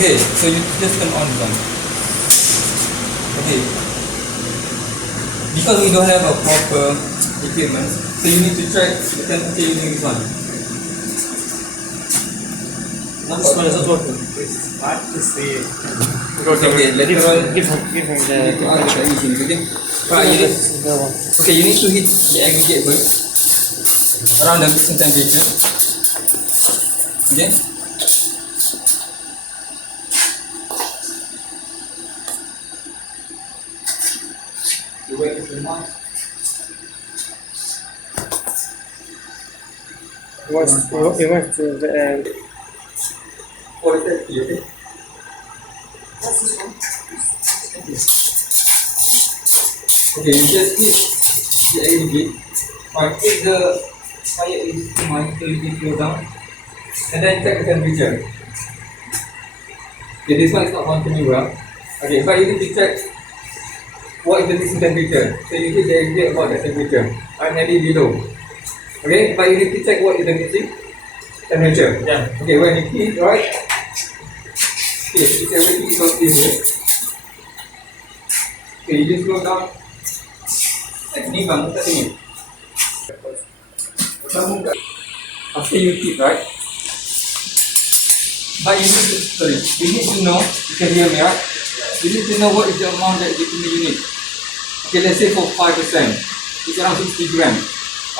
Okay, so you just turn on this one. Okay. Because we don't have a proper equipment, so you need to check the temperature using this one. This one is not working. It's hard to see. Okay, later on, Give him you need the to add the machine, okay? Right, okay, you need to hit the aggregate first, around the mixing temperature. Okay? You wait for the mic. He wants to Or is that okay? Okay, you just hit the aggregate. Right, if the fire is too much, so you can slow down. And then check the temperature. Okay, this one is not functioning well. Okay, but you need to check what is the mixing temperature. So you hit the aggregate about the temperature. I'm heading below. Okay, but you need to check what is the mixing temperature. Yeah. Okay, when you hit, right? Okay, if everything is okay here. Okay, you just slow down. Ni bang, kita tengok. After you hit, right? But you need to know, you can hear me, right? You need to know what is the amount that bitumen you need. Okay, let's say for 5%, it's around 60 grams.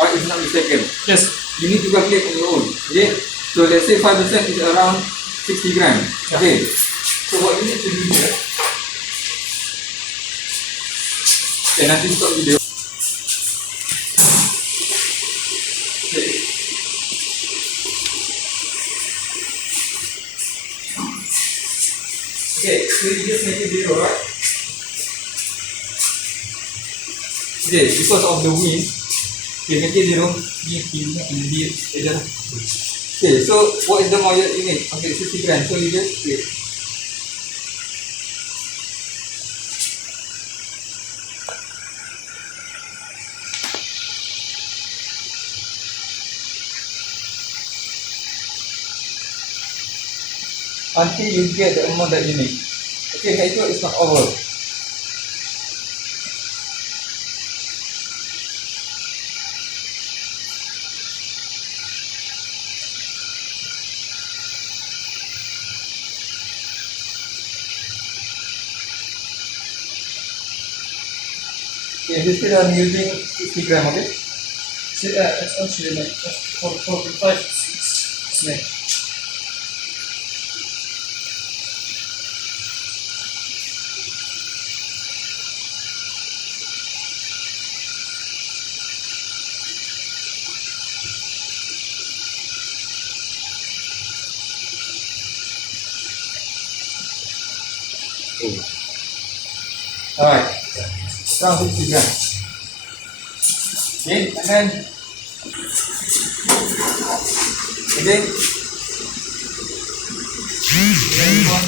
Alright, if not mistaken. Yes. You need to calculate on your own. Okay? So let's say 5% is around 60 grams. Okay. So what you need to do here. Okay, nanti stop video. Okay. Okay, so you just make it zero, right? Okay, because of the wind, okay, make it zero. Okay, so what is the moisture you need? Okay, 60 grams. So you just okay. Until you get the amount that you need. Okay, make sure it's not over. Okay, in this case I'm using 60 grams, okay? See, it's actually like just for 45 snake. Alright, around 60 grams. Okay, and then again, turn on.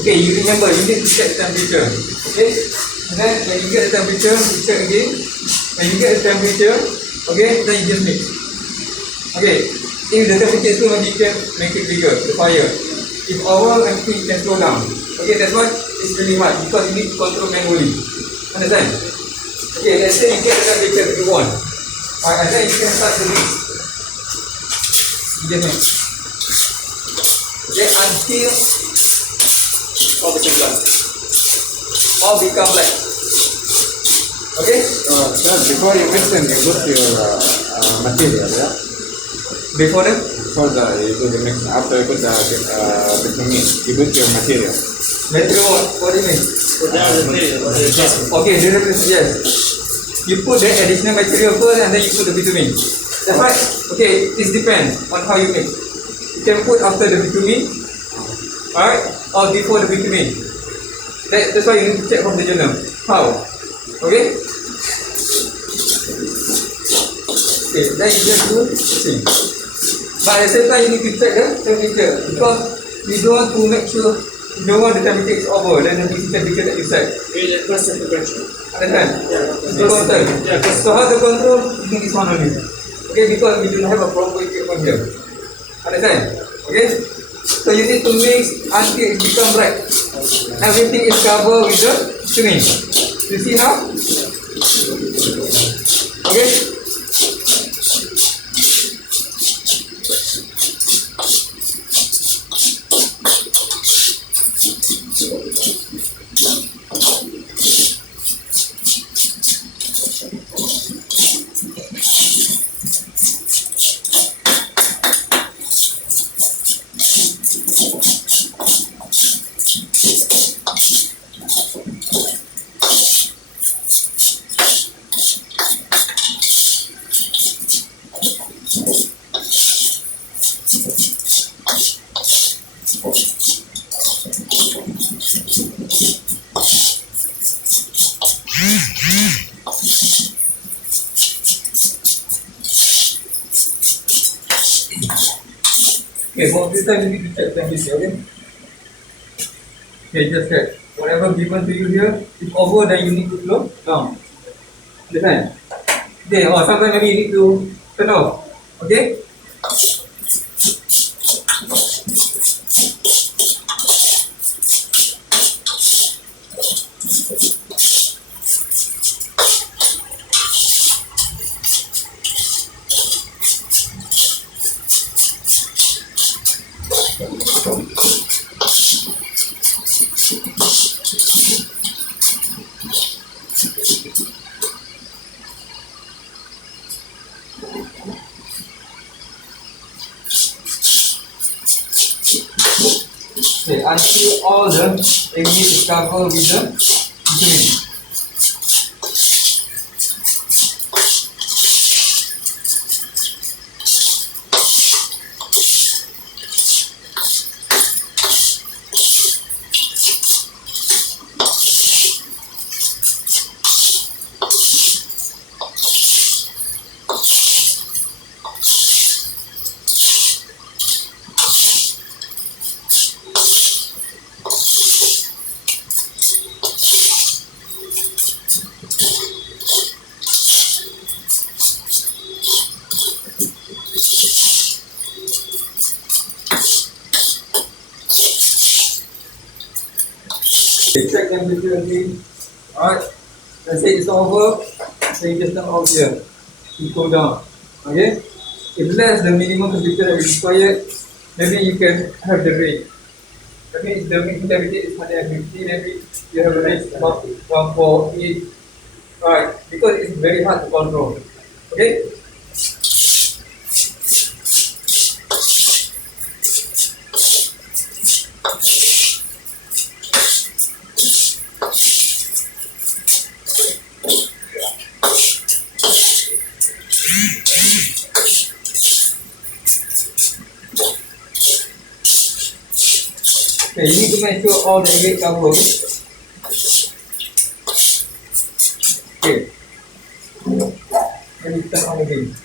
Okay, you remember you need to check the temperature. Okay, and then when you get the temperature, you check again. When you get the temperature, okay, then you just mix. Okay, if the temperature is too much, you can make it bigger, the fire. If over, then you can slow down. Okay, that's why it's really hard because you need to control manually. Understand? Okay, let's say you get the temperature that you want. Alright, and then you can start to mix. You just mix. Okay, until all become black. All become black. Okay? Sir, before you mix them, you put your material, yeah? Before that? Before you do the mix, after you put the bitumen, you put your material. Material, what do you mean? Okay, yes. You put the additional material first and then you put the bitumen. That's right. Okay, it depends on how you mix. You can put after the bitumen, alright, or before the bitumen. That's why you need to check from the journal. How? Okay? Okay, then you just do mixing. But at the same time, you need to check the temperature because you don't want to make sure you don't want the temperature is over, then the mixing temperature that you set. Really, first temperature. Understand? Yeah. So how to control? Using this one only. Okay, because we don't have a proper equipment here. Understand? Okay? So you need to mix until it becomes right. Everything is covered with the string. You see now? Okay? Okay, for this time you need to check temperature, okay? Okay, just check. Whatever given to you here, if over then you need to slow down. Understand? Okay, or sometimes maybe you need to turn off. Okay? Okay, until all the egg is covered with the bitumen. Okay, check temperature again. Alright. Let's say it's over. So you just turn off here. You cool down. Okay? If less the minimum temperature that is required, maybe you can have the range. Maybe the minimum temperature is 150, maybe you have a range about 148. Alright, because it's very hard to control. Okay? Okay, you need to make sure all the egg covered. Okay. And you turn on again.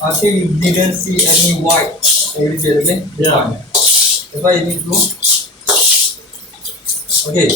Until you didn't see any white ingredient again. Yeah. That's why you need to. Okay.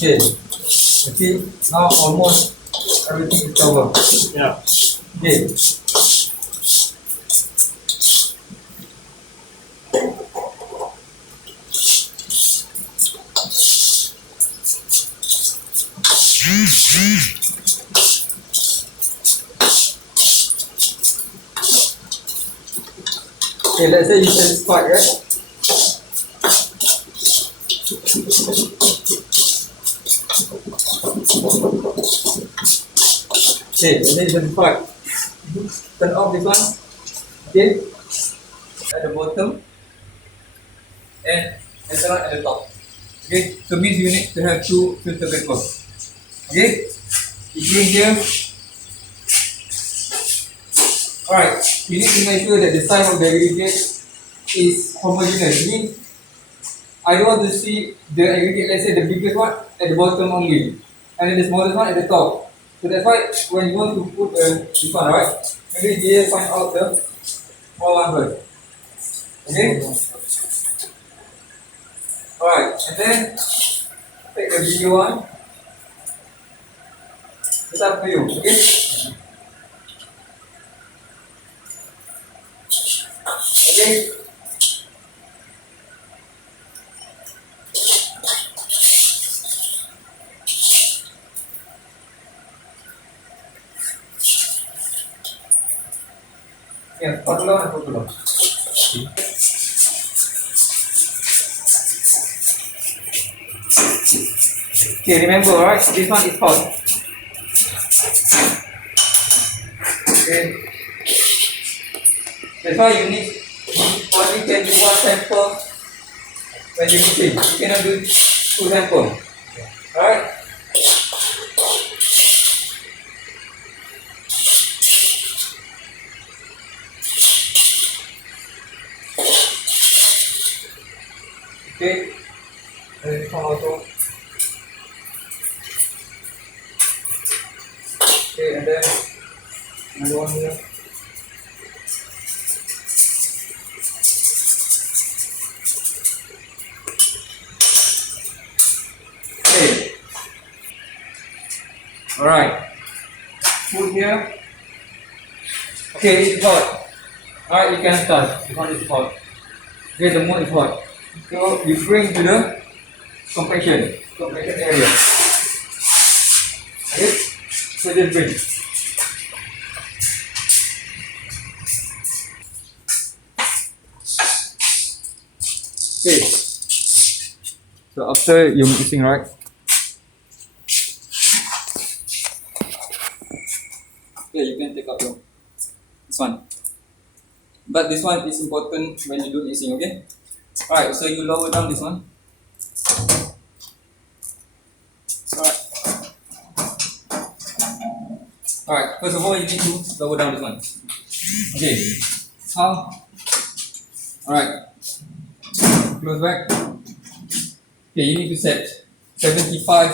Okay. You see, now almost everything is covered. Yeah. Okay. Okay, let's say you satisfied, right? Okay, and then you satisfied. Turn off this one. Okay, at the bottom and turn on at the top. Okay, so means you need to have two filter papers. Okay, you bring here. Alright, you need to make sure that the size of the aggregate is homogeneous. Means I don't want to see the aggregate, let's say the biggest one at the bottom only, and then the smallest one at the top. So that's why when you want to put this one, right? Maybe here find out the small one first. Okay? Alright, and then take the bigger one. It's up to you, okay? Okay? Yeah, photo lang and photo lang. Okay, remember, alright, this one is hot. Okay. That's why you need only can do one sample when you mixing. You cannot do two samples. Alright? Okay. And this one also. Okay, and then another one here. Okay. Alright. Put here. Okay, it's hot. Alright, you can start. This one is hot. Okay, the mold is hot. So you bring to the compaction area. Okay? So just bring. Okay. So after you're mixing, right? Yeah, you can take out this one. But this one is important when you do mixing, okay? Alright, so you lower down this one. Alright. Alright, first of all you need to lower down this one. Okay. How? Alright. Close back. Okay, you need to set 75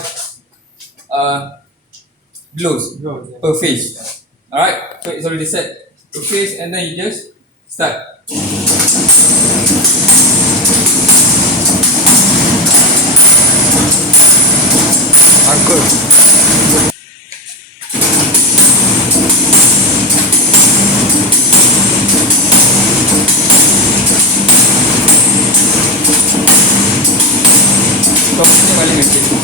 blows per phase. Alright, so it's already set per phase, and then you just start. Uncle. Topnya paling kecil.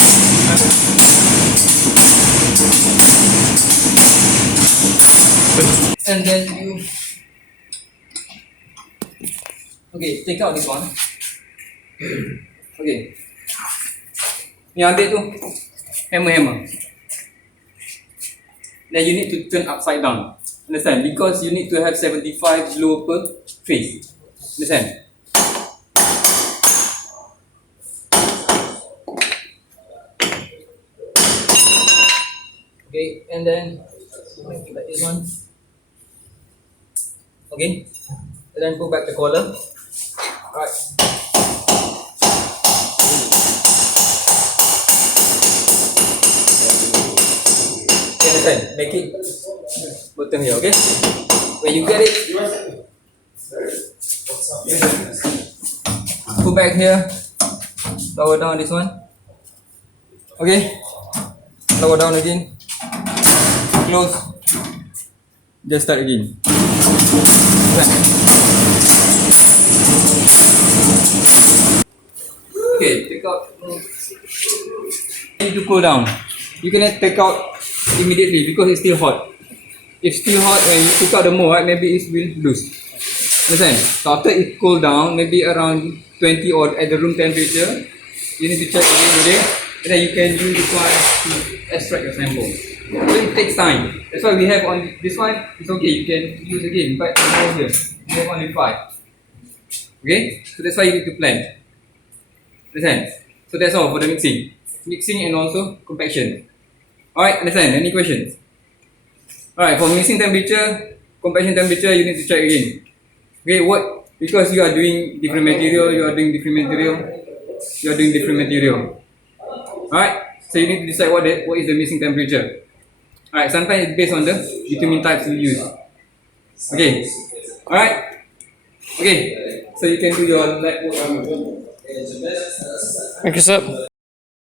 And then you take out this one. Okay. Ni ambil tu hammer. Then you need to turn upside down. Understand? Because you need to have 75 blow per phase. Understand? Okay, and then like this one. Okay, and then put back the collar. Alright. Okay, understand? Make it bottom here, okay? When you get it, put back here, lower down this one. Okay, lower down again, close, just start again. Okay, take out. Need to cool down. You cannot take out immediately because it's still hot. If still hot, when you take out the mold, right, maybe it will loose. Understand? So after it cool down, maybe around 20 or at the room temperature, you need to check again, and then you can use this one to extract your sample. So it takes time. That's why we have on this one. It's okay. You can use again, but more here. We have only 5. Okay. So that's why you need to plan. Understand? So that's all for the mixing and also compaction. Alright, understand? Any questions? Alright, for mixing temperature, compaction temperature, you need to check again. Okay, what? Because you are doing different material, you are doing different material. Alright, so you need to decide what is the mixing temperature. Alright, sometimes it's based on the bitumen types you use. Okay, alright, okay, so you can do your lab work. Thank you, sir.